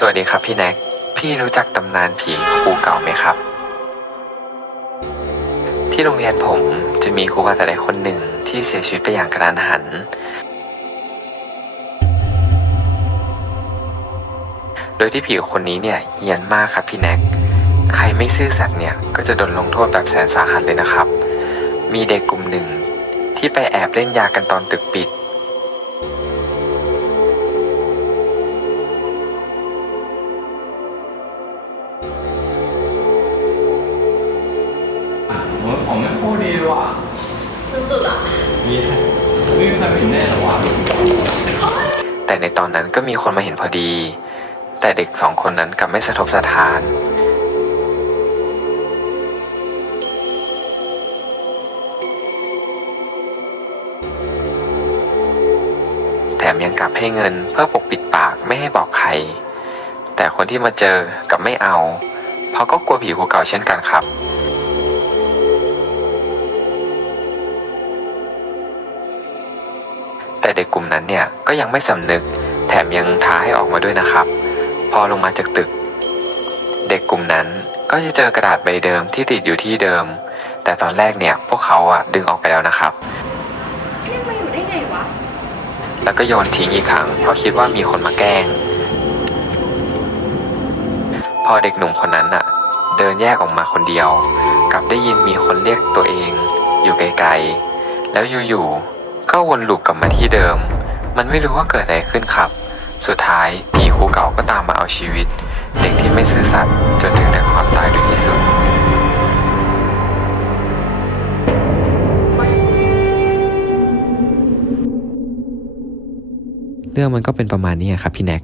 สวัสดีครับพี่แน็ก พี่รู้จักตำนานผีครูเก่าไหมครับ ที่โรงเรียนผมจะมีครูภาษาไทยคนหนึ่งที่เสียชีวิตไปอย่างกระทันหัน โดยที่ผีคนนี้เนี่ยเฮียนมากครับพี่แน็ก ใครไม่ซื่อสัตย์เนี่ยก็จะโดนลงโทษแบบแสนสาหัสเลยนะครับ มีเด็กกลุ่มหนึ่งที่ไปแอบเล่นยากันตอนตึกปิด คตรดีเลยว่ะสุดๆอะมีใครไม่มีใครเห็นแน่หรอวะแต่ในตอนนั้นก็มีคนมาเห็นพอดี แต่เด็กสองคนนั้นกลับไม่สะทกสะท้าน แถมยังกลับให้เงินเพื่อปกปิดปากไม่ให้บอกใคร แต่คนที่มาเจอกลับไม่เอา เพราะก็กลัวผีครูเก่าเช่นกันครับ แต่เด็กกลุ่มนั้นเนี่ยก็ยังไม่สำนึก แถมยังท้าให้ออกมาด้วยนะครับ พอลงมาจากตึก เด็กกลุ่มนั้นก็จะเจอกระดาษใบเดิมที่ติดอยู่ที่เดิม แต่ตอนแรกเนี่ยพวกเขาอะดึงออกไปแล้วนะครับเรียกมาอยู่ได้ไงวะ แล้วก็โยนทิ้งอีกครั้งเพราะคิดว่ามีคนมาแกล้ง พอเด็กหนุ่มคนนั้นน่ะเดินแยกออกมาคนเดียว กลับได้ยินมีคนเรียกตัวเอง อยู่ไกลๆ แล้วอยู่ๆ ก็วนลูปกลับมาที่เดิม มันไม่รู้ว่าเกิดอะไรขึ้นครับ สุดท้ายผีครูเก่าก็ตามมาเอาชีวิต เด็กที่ไม่ซื่อสัตย์จนถึงแก่ความตายด้วยที่สุดเรื่องมันก็เป็นประมาณนี้ครับพี่แน็ก